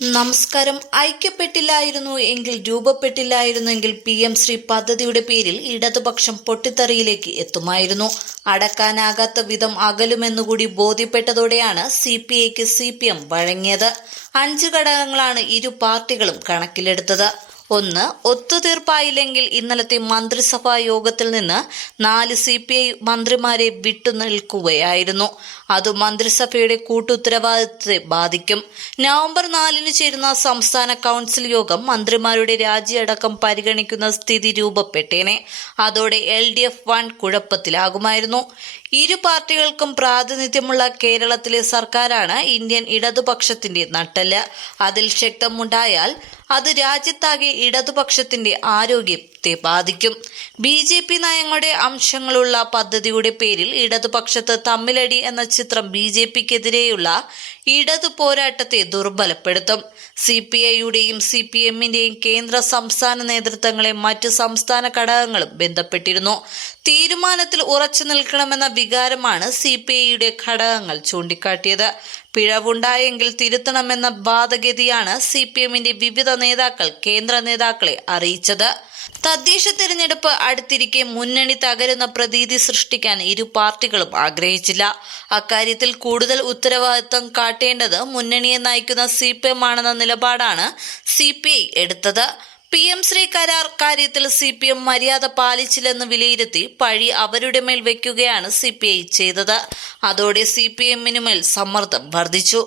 നമസ്കാരം. ഐക്യപ്പെട്ടില്ലായിരുന്നു എങ്കിൽ രൂപപ്പെട്ടില്ലായിരുന്നെങ്കിൽ P M Shri പദ്ധതിയുടെ പേരിൽ ഇടതുപക്ഷം പൊട്ടിത്തെറിയിലേക്ക് എത്തുമായിരുന്നു. അടക്കാനാകാത്ത വിധം അകലുമെന്നുകൂടി ബോധ്യപ്പെട്ടതോടെയാണ് സി പി ഐക്ക് സി പി എം വഴങ്ങിയത്. അഞ്ച് ഘടകങ്ങളാണ് ഇരു പാർട്ടികളും കണക്കിലെടുത്തത്. ഒന്ന് ഒത്തുതീർപ്പായില്ലെങ്കിൽ ഇന്നലത്തെ മന്ത്രിസഭാ യോഗത്തിൽ നിന്ന് നാല് സി പി ഐ മന്ത്രിമാരെ വിട്ടുനിൽക്കുകയായിരുന്നു അത് മന്ത്രിസഭയുടെ കൂട്ടുത്തരവാദിത്തത്തെ ബാധിക്കും. നവംബർ നാലിന് ചേരുന്ന സംസ്ഥാന കൗൺസിൽ യോഗം മന്ത്രിമാരുടെ രാജിയടക്കം പരിഗണിക്കുന്ന സ്ഥിതി രൂപപ്പെട്ടേനെ. അതോടെ എൽ ഡി എഫ് വൺ കുഴപ്പത്തിലാകുമായിരുന്നു. ഇരു പാർട്ടികൾക്കും പ്രാതിനിധ്യമുള്ള കേരളത്തിലെ സർക്കാരാണ് ഇന്ത്യൻ ഇടതുപക്ഷത്തിന്റെ നട്ടൽ അതിൽ ശക്തമുണ്ടായാൽ അത് രാജ്യത്താകെ ഇടതുപക്ഷത്തിന്റെ ആരോഗ്യത്തെ ബാധിക്കും. ബി ജെ പി നയങ്ങളുടെ അംശങ്ങളുള്ള പദ്ധതിയുടെ പേരിൽ ഇടതുപക്ഷത്ത് തമ്മിലടി എന്ന ചിത്രം ബി ജെ പിക്കെതിരെയുള്ള ഇടതു പോരാട്ടത്തെ ദുർബലപ്പെടുത്തും. സി പി ഐയുടെയും സി പി എമ്മിന്റെയും കേന്ദ്ര സംസ്ഥാന നേതൃത്വങ്ങളെ മറ്റ് സംസ്ഥാന ഘടകങ്ങളും ബന്ധപ്പെട്ടിരുന്നു. തീരുമാനത്തിൽ ഉറച്ചു നിൽക്കണമെന്ന വികാരമാണ് സി പി ഐയുടെ ഘടകങ്ങൾ ചൂണ്ടിക്കാട്ടിയത്. പിഴവുണ്ടായെങ്കിൽ തിരുത്തണമെന്ന വാദഗതിയാണ് സി പി എമ്മിന്റെ വിവിധ നേതാക്കൾ കേന്ദ്ര നേതാക്കളെ അറിയിച്ചത്. തദ്ദേശ തിരഞ്ഞെടുപ്പ് അടുത്തിരിക്കെ മുന്നണി തകരുന്ന പ്രതീതി സൃഷ്ടിക്കാൻ ഇരു പാർട്ടികളും ആഗ്രഹിച്ചില്ല. അക്കാര്യത്തിൽ കൂടുതൽ ഉത്തരവാദിത്തം കാട്ടേണ്ടത് മുന്നണിയെ നയിക്കുന്ന സി പി എം ആണെന്ന നിലപാടാണ് സി പി ഐ എടുത്തത്. പി എം ശ്രീ കരാർ കാര്യത്തിൽ സി പി എം മര്യാദ പാലിച്ചില്ലെന്ന് വിലയിരുത്തി പഴി അവരുടെ മേൽ വെക്കുകയാണ് സി പി ഐ ചെയ്തത്. അതോടെ സി പി എമ്മിനു മേൽ സമ്മർദ്ദം വർദ്ധിച്ചു.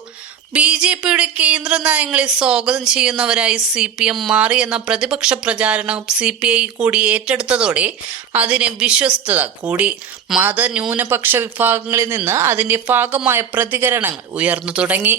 ബി ജെ പിയുടെ കേന്ദ്ര നയങ്ങളെ സ്വാഗതം ചെയ്യുന്നവരായി സി പി എം മാറിയെന്ന പ്രതിപക്ഷ പ്രചാരണം സി പി ഐ കൂടി ഏറ്റെടുത്തതോടെ അതിന് വിശ്വസ്തത കൂടി. മത ന്യൂനപക്ഷ വിഭാഗങ്ങളിൽ നിന്ന് അതിന്റെ ഭാഗമായ പ്രതികരണങ്ങൾ ഉയർന്നു തുടങ്ങി.